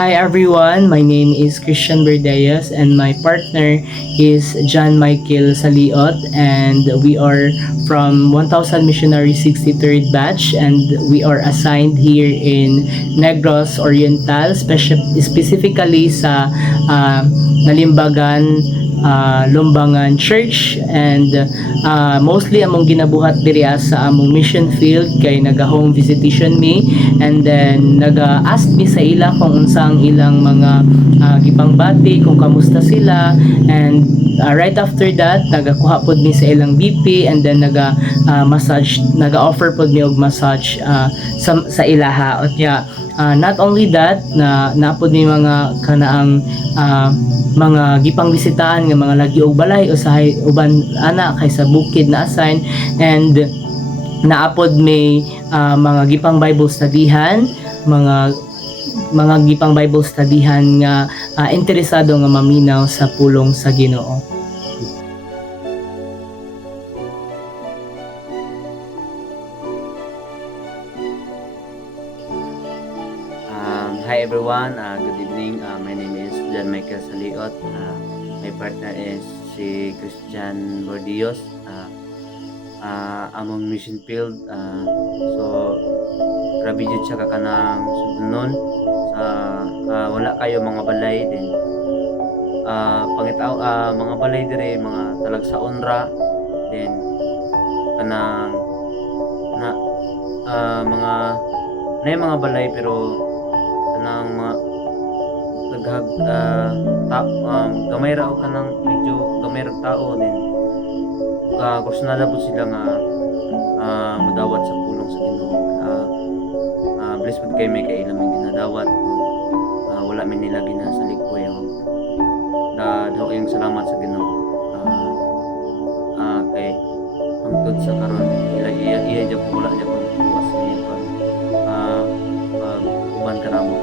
Hi everyone, my name is Christian Verdeas and my partner is John Michael Saliot, and we are from 1000 Missionary 63rd Batch, and we are assigned here in Negros Oriental, specifically sa Nalimbagan Lumbangan Church, and mostly among ginabuhat diri sa among mission field kay naga-home visitation me, and then naga-ask mi sa ila kung unsa ang ilang mga gipangbati, kung kamusta sila, and right after that nagakuha pod mi sa ilang BP, and then massage, naga-offer pod mi og massage sa ilaha. At not only that, na napod ni mga kanaang mga gipang bisitahan nga mga lagi og balay usahay uban ana kay sa bukid na assign, and naapod may mga gipang Bible studyhan, mga gipang Bible studyhan nga interesado nga maminaw sa pulong sa Ginoo. Hi everyone, good evening. My name is John Michael Saliot. My partner is si Christian Bordios. Among mission field. So grabe jud siya kakanang sudnon sa wala kayo mga balay din. Pangitaw mga balay dire mga talag sa onra din kanang mga mga balay pero kanang mga daghag gamay ra o kanang medyo gamay ra tao din gusto na labot sila nga madawat sa pulong sa Ginoo. Blessed pod kay may kailang may ginadawat, wala man nila ginasalikoy daw yung salamat sa Ginoo. Kay hangtod sa karon iya jud wala jud buwas niya pag uban ka namo.